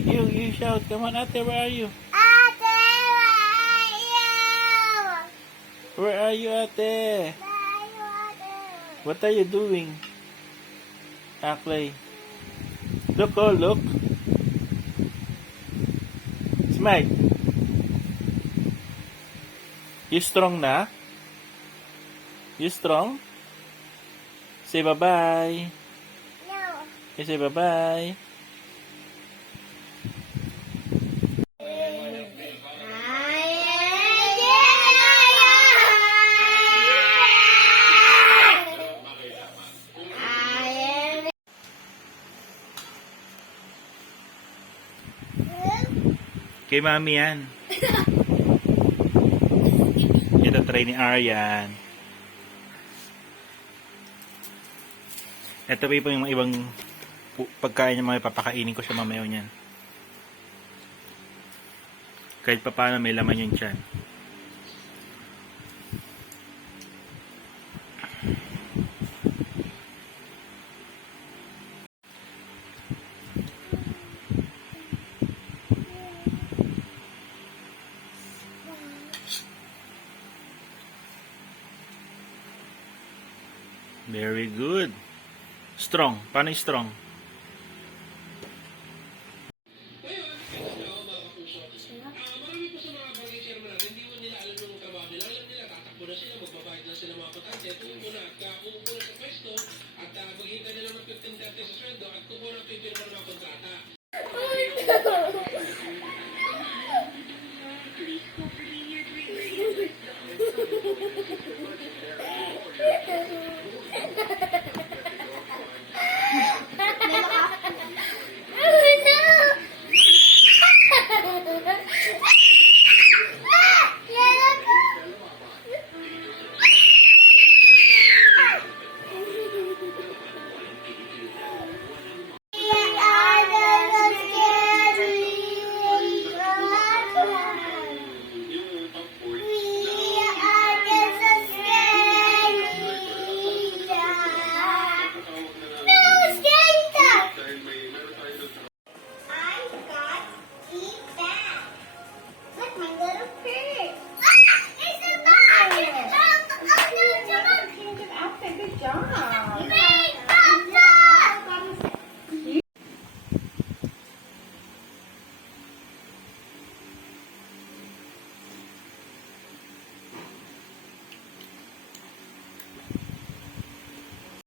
You shout. Come on, ate, where are you? Ate, where are you? Where are you, ate? Where are you, ate? What are you doing? Clay. Look, oh, look. Smile. You strong na? You strong? Say bye-bye. No. You say bye-bye. Kay mami yan. Ito try ni Aryan. Ito pa yung mga ibang pagkain niya, mga papakainin ko siya mamaya niyan. Kahit pa paano may laman yung tiyan. Very good. Strong. Paano yung strong?